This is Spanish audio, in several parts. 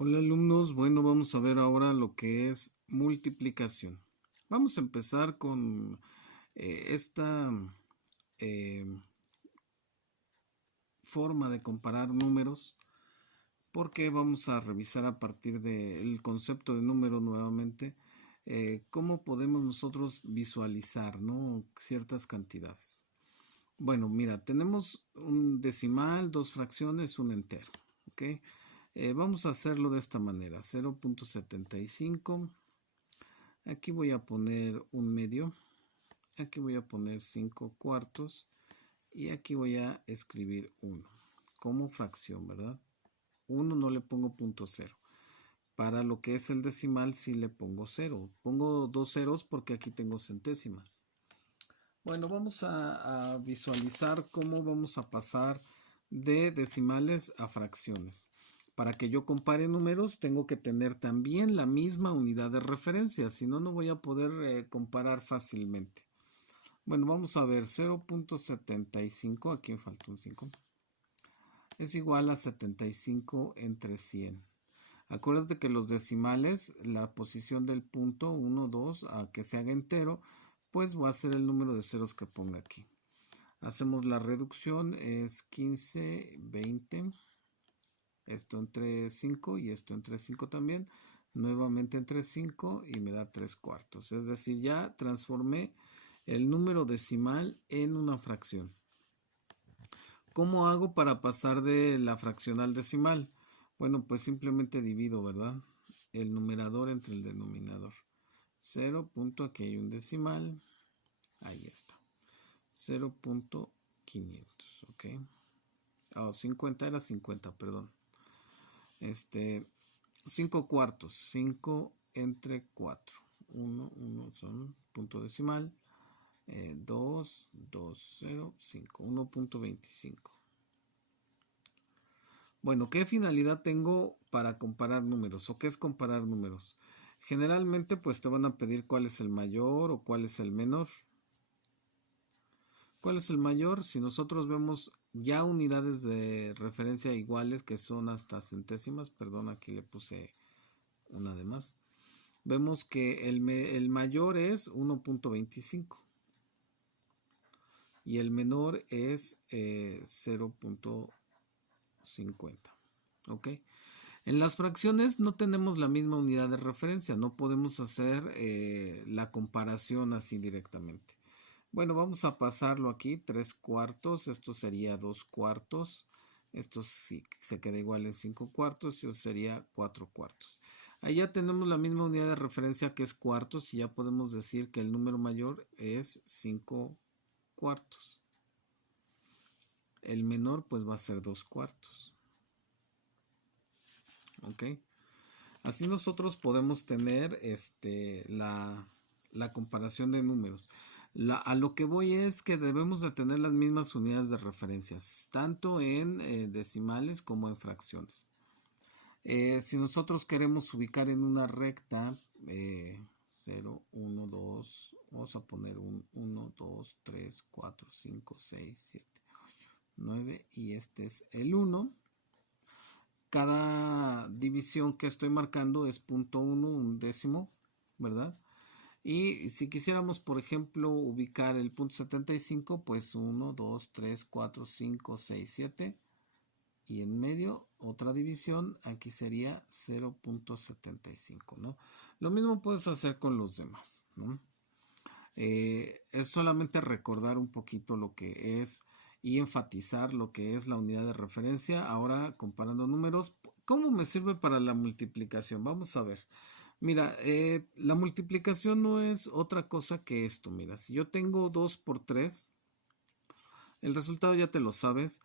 Hola alumnos, bueno, vamos a ver ahora lo que es multiplicación. Vamos a empezar con esta eh, forma de comparar números, porque vamos a revisar a partir del concepto de número nuevamente, cómo podemos nosotros visualizar, ¿no?, ciertas cantidades. Bueno, mira, tenemos un decimal, dos fracciones, un entero, ¿ok? Vamos a hacerlo de esta manera: 0.75. Aquí voy a poner un medio, aquí voy a poner 5 cuartos y aquí voy a escribir 1 como fracción, ¿verdad? 1 no le pongo punto cero. Para lo que es el decimal sí le pongo 0. Pongo dos ceros porque aquí tengo centésimas. Bueno, vamos a visualizar cómo vamos a pasar de decimales a fracciones. Para que yo compare números tengo que tener también la misma unidad de referencia, si no, no voy a poder comparar fácilmente. Bueno, vamos a ver, 0.75, aquí me falta un 5, es igual a 75 entre 100. Acuérdate que los decimales, la posición del punto 1, 2, a que se haga entero, pues va a ser el número de ceros que ponga aquí. Hacemos la reducción, es 15, 20, esto entre 5 y esto entre 5 también, nuevamente entre 5 y me da 3 cuartos. Es decir, ya transformé el número decimal en una fracción. ¿Cómo hago para pasar de la fracción al decimal? Bueno, pues simplemente divido, ¿verdad?, el numerador entre el denominador. 0. Aquí hay un decimal, ahí está, 0.500, ok. 50 era 50, perdón. 5 cuartos, 5 entre 4, 1, 1 son punto decimal, 2, 2, 0, 5, 1.25. Bueno, ¿qué finalidad tengo para comparar números? ¿O qué es comparar números? Generalmente pues te van a pedir cuál es el mayor o cuál es el menor. ¿Cuál es el mayor? Si nosotros vemos ya unidades de referencia iguales, que son hasta centésimas, perdón, aquí le puse una de más, vemos que el mayor es 1.25 y el menor es 0.50. ¿Ok? En las fracciones no tenemos la misma unidad de referencia, no podemos hacer la comparación así directamente. Bueno, vamos a pasarlo aquí, 3 cuartos, esto sería 2 cuartos, esto sí se queda igual en 5 cuartos, y eso sería 4 cuartos. Ahí ya tenemos la misma unidad de referencia, que es cuartos, y ya podemos decir que el número mayor es 5 cuartos. El menor pues va a ser 2 cuartos. ¿Ok? Así nosotros podemos tener la comparación de números. A lo que voy es que debemos de tener las mismas unidades de referencias, tanto en decimales como en fracciones. Si nosotros queremos ubicar en una recta 0, 1, 2, vamos a poner un 1, 2, 3, 4, 5, 6, 7, 9 y este es el 1. Cada división que estoy marcando es 0.1, un décimo, ¿verdad? Y si quisiéramos, por ejemplo, ubicar el punto 75, pues 1, 2, 3, 4, 5, 6, 7. Y en medio, otra división, aquí sería 0.75, ¿no? Lo mismo puedes hacer con los demás, ¿no? Es solamente recordar un poquito lo que es y enfatizar lo que es la unidad de referencia. Ahora, comparando números, ¿cómo me sirve para la multiplicación? Vamos a ver. Mira, la multiplicación no es otra cosa que esto. Mira, si yo tengo 2 por 3, el resultado ya te lo sabes,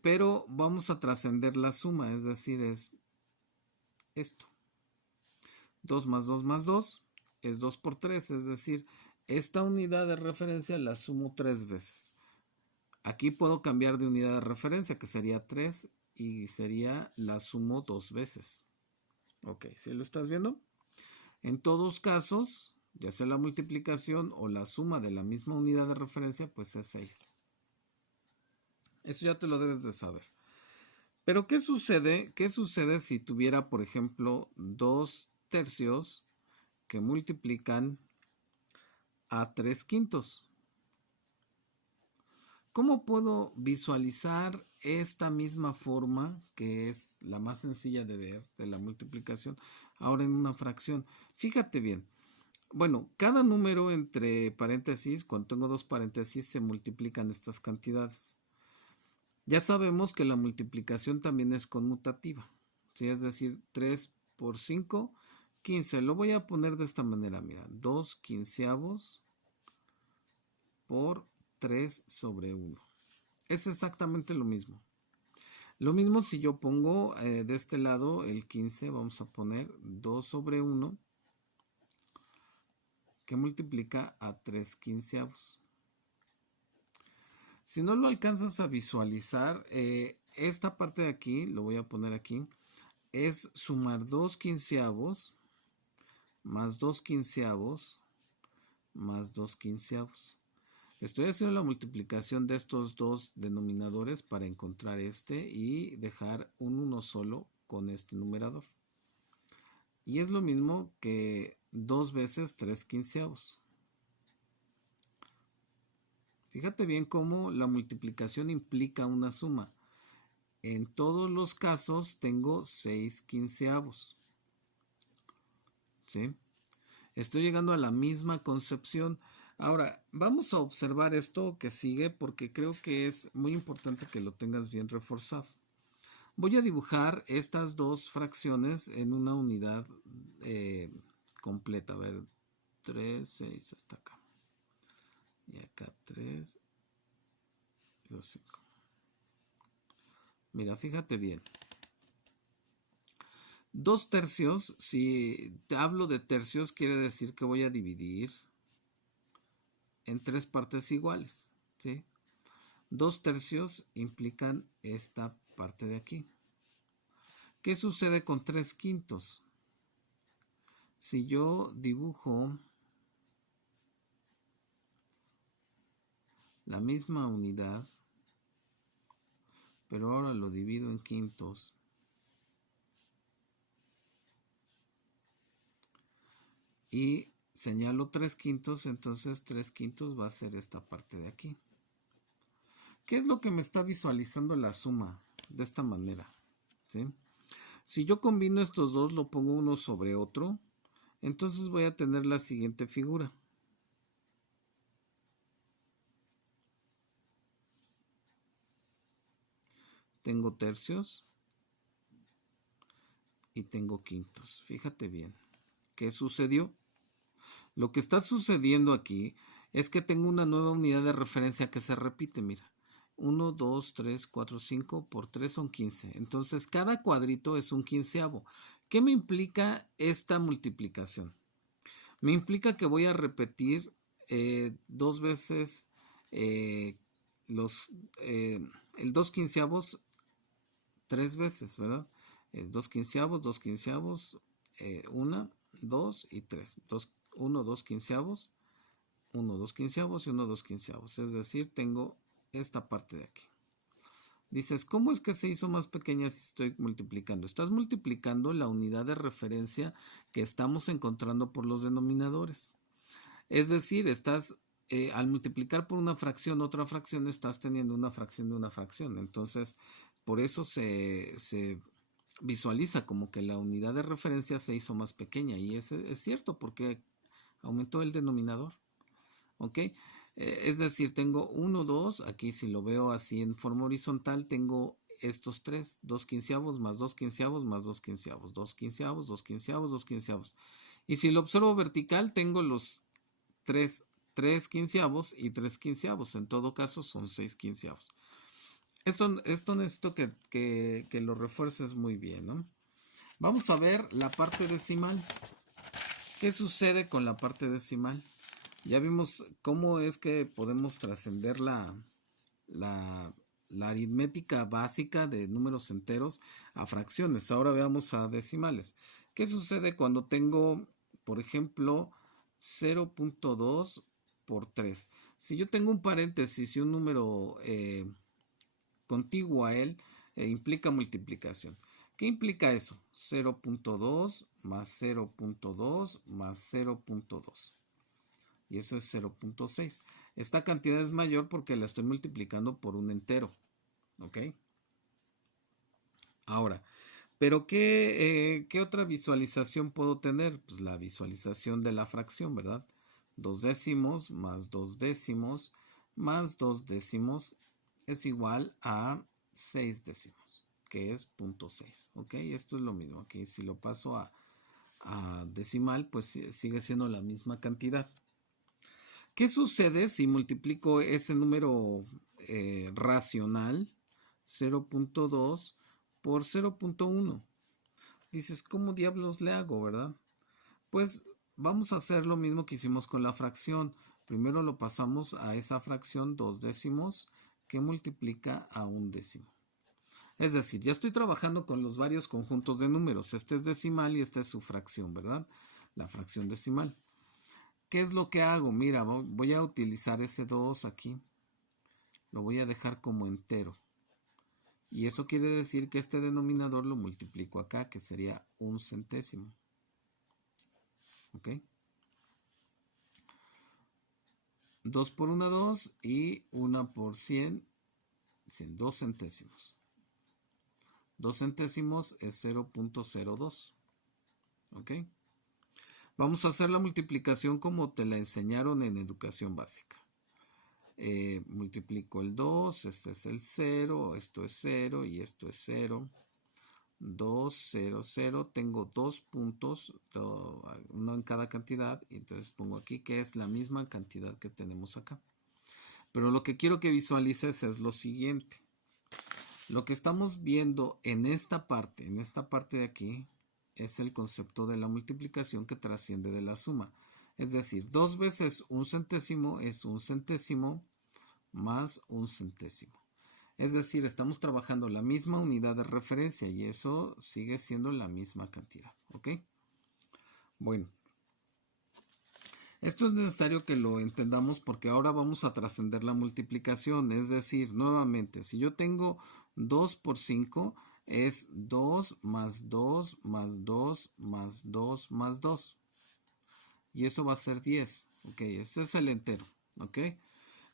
pero vamos a trascender la suma, es decir, es esto. 2 más 2 más 2 es 2 por 3, es decir, esta unidad de referencia la sumo 3 veces. Aquí puedo cambiar de unidad de referencia, que sería 3, y sería la sumo 2 veces. Ok, ¿sí lo estás viendo? En todos casos, ya sea la multiplicación o la suma de la misma unidad de referencia, pues es 6. Eso ya te lo debes de saber. Pero ¿qué sucede? ¿Qué sucede si tuviera, por ejemplo, 2 tercios que multiplican a 3 quintos? ¿Cómo puedo visualizar esta misma forma, que es la más sencilla de ver, de la multiplicación, ahora en una fracción? Fíjate bien. Bueno, cada número entre paréntesis, cuando tengo 2 paréntesis, se multiplican estas cantidades. Ya sabemos que la multiplicación también es conmutativa, ¿sí? Es decir, 3 por 5, 15. Lo voy a poner de esta manera, mira, 2 quinceavos por 3 sobre 1. Es exactamente lo mismo. Lo mismo si yo pongo de este lado el 15, vamos a poner 2 sobre 1, que multiplica a 3 quinceavos. Si no lo alcanzas a visualizar, esta parte de aquí, lo voy a poner aquí, es sumar 2 quinceavos más 2 quinceavos más 2 quinceavos. Estoy haciendo la multiplicación de estos dos denominadores para encontrar este y dejar un 1 solo con este numerador. Y es lo mismo que 2 veces 3 quinceavos. Fíjate bien cómo la multiplicación implica una suma. En todos los casos tengo 6 quinceavos. ¿Sí? Estoy llegando a la misma concepción. Ahora, vamos a observar esto que sigue porque creo que es muy importante que lo tengas bien reforzado. Voy a dibujar estas dos fracciones en una unidad completa. A ver, 3, 6 hasta acá. Y acá 3, 2, 5. Mira, fíjate bien. 2 tercios, si te hablo de tercios, quiere decir que voy a dividir en 3 partes iguales, ¿sí? 2 tercios implican esta parte de aquí. ¿Qué sucede con 3 quintos? Si yo dibujo la misma unidad, pero ahora lo divido en quintos, y señalo 3 quintos, entonces 3 quintos va a ser esta parte de aquí. ¿Qué es lo que me está visualizando la suma? De esta manera, ¿sí? Si yo combino estos dos, lo pongo uno sobre otro, entonces voy a tener la siguiente figura. Tengo tercios y tengo quintos. Fíjate bien. ¿Qué sucedió? Lo que está sucediendo aquí es que tengo una nueva unidad de referencia que se repite, mira. 1, 2, 3, 4, 5 por 3 son 15. Entonces, cada cuadrito es un quinceavo. ¿Qué me implica esta multiplicación? Me implica que voy a repetir 2 veces eh, el 2 quinceavos 3 veces, ¿verdad? 2 quinceavos, 2 quinceavos, 1, 2 y 3. 1, 2 quinceavos, 1, 2 quinceavos y 1, 2 quinceavos. Es decir, tengo esta parte de aquí. Dices, ¿cómo es que se hizo más pequeña si estoy multiplicando? Estás multiplicando la unidad de referencia que estamos encontrando por los denominadores. Es decir, al multiplicar por una fracción, otra fracción, estás teniendo una fracción de una fracción. Entonces, por eso se visualiza como que la unidad de referencia se hizo más pequeña. Y es cierto porque aumentó el denominador. ¿Ok? Es decir, tengo 1, 2, aquí si lo veo así en forma horizontal, tengo estos 3, 2 quinceavos más 2 quinceavos más 2 quinceavos, 2 quinceavos, 2 quinceavos, 2 quinceavos. Y si lo observo vertical, tengo los 3 quinceavos y 3 quinceavos. En todo caso, son 6 quinceavos. Esto necesito que lo refuerces muy bien, ¿no? Vamos a ver la parte decimal. ¿Qué sucede con la parte decimal? Ya vimos cómo es que podemos trascender la aritmética básica de números enteros a fracciones. Ahora veamos a decimales. ¿Qué sucede cuando tengo, por ejemplo, 0.2 por 3? Si yo tengo un paréntesis y un número contiguo a él, implica multiplicación. ¿Qué implica eso? 0.2 más 0.2 más 0.2. Y eso es 0.6. Esta cantidad es mayor porque la estoy multiplicando por un entero. ¿Ok? Ahora, ¿pero qué otra visualización puedo tener? Pues la visualización de la fracción, ¿verdad? 2 décimos más 2 décimos más 2 décimos es igual a 6 décimos, que es 0.6. ¿Ok? Esto es lo mismo. Aquí si lo paso a decimal, pues sigue siendo la misma cantidad. ¿Qué sucede si multiplico ese número racional 0.2 por 0.1? Dices, ¿cómo diablos le hago, verdad? Pues vamos a hacer lo mismo que hicimos con la fracción. Primero lo pasamos a esa fracción 2 décimos que multiplica a 1 décimo. Es decir, ya estoy trabajando con los varios conjuntos de números. Este es decimal y esta es su fracción, ¿verdad? La fracción decimal. ¿Qué es lo que hago? Mira, voy a utilizar ese 2 aquí. Lo voy a dejar como entero. Y eso quiere decir que este denominador lo multiplico acá, que sería 1 centésimo. ¿Ok? 2 por 1, 2 y 1 por 100, 2 centésimos. 2 centésimos es 0.02. ¿Ok? Vamos a hacer la multiplicación como te la enseñaron en educación básica. Multiplico el 2, este es el 0, esto es 0 y esto es 0. 2, 0, 0. Tengo dos puntos, uno en cada cantidad. Y entonces pongo aquí que es la misma cantidad que tenemos acá. Pero lo que quiero que visualices es lo siguiente. Lo que estamos viendo en esta parte de aquí, es el concepto de la multiplicación que trasciende de la suma. Es decir, 2 veces 1 centésimo es 1 centésimo más 1 centésimo. Es decir, estamos trabajando la misma unidad de referencia y eso sigue siendo la misma cantidad. ¿Ok? Bueno, esto es necesario que lo entendamos porque ahora vamos a trascender la multiplicación. Es decir, nuevamente, si yo tengo 2 por 5, es 2 más 2 más 2 más 2 más 2. Y eso va a ser 10. Ok, ese es el entero. Ok.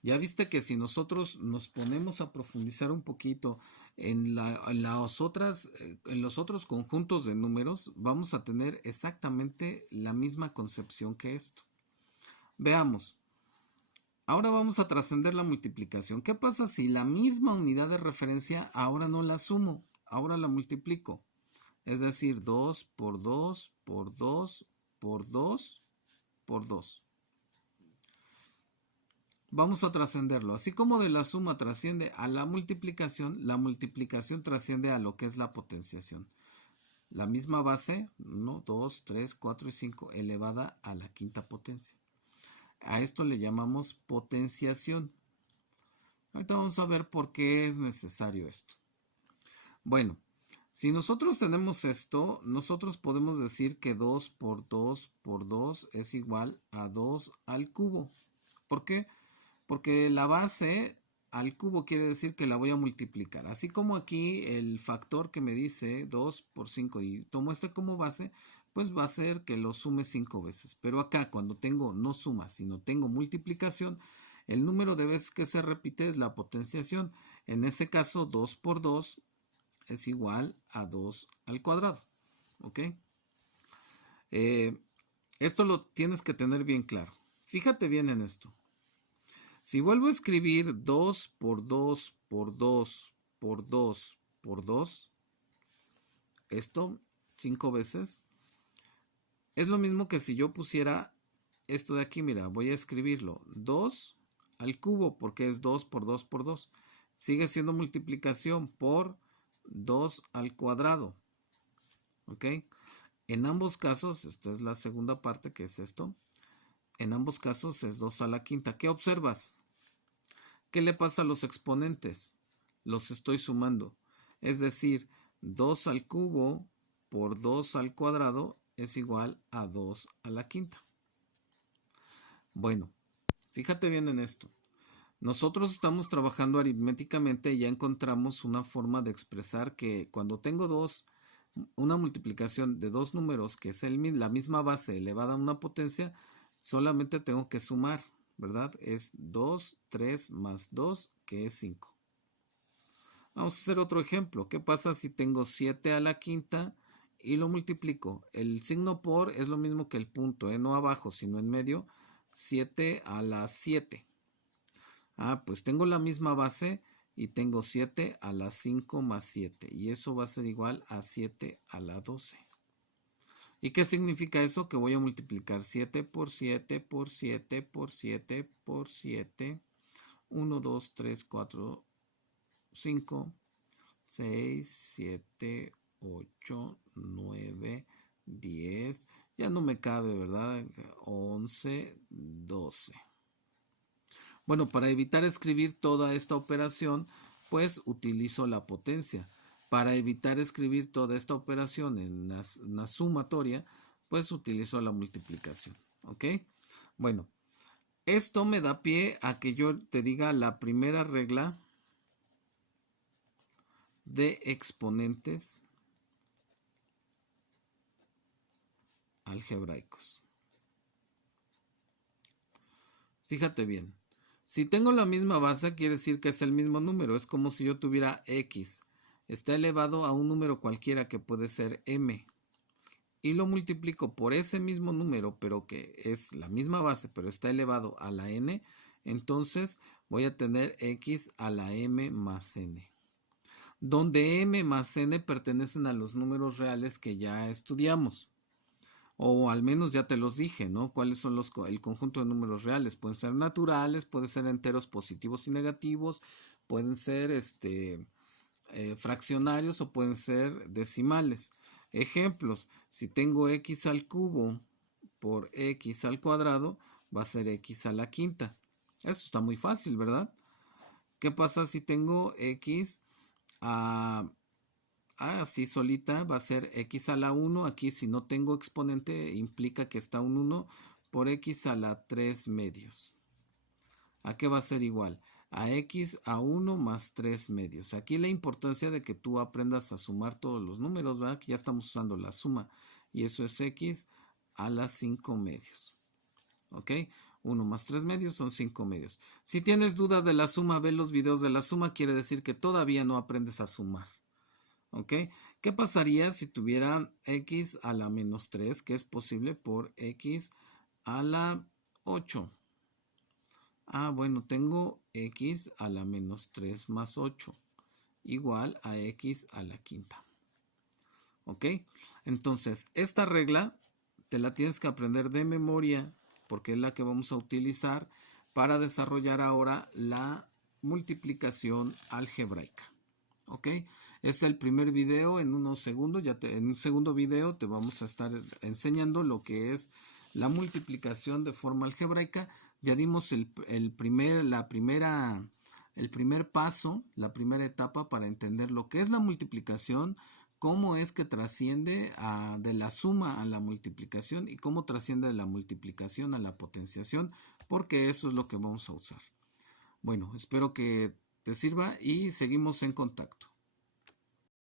Ya viste que si nosotros nos ponemos a profundizar un poquito en los otros conjuntos de números, vamos a tener exactamente la misma concepción que esto. Veamos. Ahora vamos a trascender la multiplicación. ¿Qué pasa si la misma unidad de referencia ahora no la sumo? Ahora la multiplico. Es decir, 2 por 2 por 2 por 2 por 2. Vamos a trascenderlo. Así como de la suma trasciende a la multiplicación trasciende a lo que es la potenciación. La misma base, 1, 2, 3, 4 y 5, elevada a la quinta potencia. A esto le llamamos potenciación. Ahorita vamos a ver por qué es necesario esto. Bueno, si nosotros tenemos esto, nosotros podemos decir que 2 por 2 por 2 es igual a 2 al cubo. ¿Por qué? Porque la base al cubo quiere decir que la voy a multiplicar. Así como aquí el factor que me dice 2 por 5 y tomo este como base, pues va a ser que lo sume 5 veces. Pero acá cuando tengo no suma, sino tengo multiplicación, el número de veces que se repite es la potenciación. En ese caso 2 por 2 es igual a 2 al cuadrado. ¿Ok? Esto lo tienes que tener bien claro. Fíjate bien en esto. Si vuelvo a escribir 2 por 2 por 2 por 2 por 2, esto 5 veces, es lo mismo que si yo pusiera esto de aquí. Mira, voy a escribirlo 2 al cubo porque es 2 por 2 por 2. Sigue siendo multiplicación por 2 al cuadrado. ¿Ok? En ambos casos, esta es la segunda parte que es esto. En ambos casos es 2 a la quinta. ¿Qué observas? ¿Qué le pasa a los exponentes? Los estoy sumando. Es decir, 2 al cubo por 2 al cuadrado es igual a 2 a la quinta. Bueno, fíjate bien en esto. Nosotros estamos trabajando aritméticamente y ya encontramos una forma de expresar que cuando tengo una multiplicación de dos números que es la misma base elevada a una potencia, solamente tengo que sumar, ¿verdad? Es 2, 3 más 2, que es 5. Vamos a hacer otro ejemplo. ¿Qué pasa si tengo 7 a la quinta y lo multiplico? El signo por es lo mismo que el punto, no abajo, sino en medio. 7 a la 7. Pues tengo la misma base y tengo 7 a la 5 más 7. Y eso va a ser igual a 7 a la 12. ¿Y qué significa eso? Que voy a multiplicar 7 por 7 por 7 por 7 por 7. 1, 2, 3, 4, 5, 6, 7, 8, 9, 10. Ya no me cabe, ¿verdad? 11, 12. Bueno, para evitar escribir toda esta operación, pues utilizo la potencia. Para evitar escribir toda esta operación en una sumatoria, pues utilizo la multiplicación. ¿Ok? Bueno, esto me da pie a que yo te diga la primera regla de exponentes algebraicos. Fíjate bien. Si tengo la misma base, quiere decir que es el mismo número. Es como si yo tuviera x. Está elevado a un número cualquiera que puede ser m. Y lo multiplico por ese mismo número, pero que es la misma base, pero está elevado a la n. Entonces voy a tener x a la m más n. Donde m más n pertenecen a los números reales que ya estudiamos. O al menos ya te los dije, ¿no? ¿Cuáles son el conjunto de números reales? Pueden ser naturales, pueden ser enteros positivos y negativos, pueden ser fraccionarios o pueden ser decimales. Ejemplos, si tengo x al cubo por x al cuadrado, va a ser x a la quinta. Eso está muy fácil, ¿verdad? ¿Qué pasa si tengo x así solita? Va a ser x a la 1. Aquí si no tengo exponente implica que está un 1 por x a la 3 medios. ¿A qué va a ser igual? A x a 1 más 3 medios. Aquí la importancia de que tú aprendas a sumar todos los números, ¿verdad? Que ya estamos usando la suma. Y eso es x a las 5 medios. ¿Ok? 1 más 3 medios son 5 medios. Si tienes duda de la suma, ve los videos de la suma. Quiere decir que todavía no aprendes a sumar. ¿Ok? ¿Qué pasaría si tuviera x a la menos 3, que es posible, por x a la 8? Bueno, tengo x a la menos 3 más 8, igual a x a la quinta. ¿Ok? Entonces, esta regla te la tienes que aprender de memoria, porque es la que vamos a utilizar para desarrollar ahora la multiplicación algebraica. ¿Ok? Es el primer video. En unos segundos, en un segundo video te vamos a estar enseñando lo que es la multiplicación de forma algebraica. Ya dimos el primer paso, la primera etapa para entender lo que es la multiplicación, cómo es que trasciende de la suma a la multiplicación y cómo trasciende de la multiplicación a la potenciación, porque eso es lo que vamos a usar. Bueno, espero que te sirva y seguimos en contacto.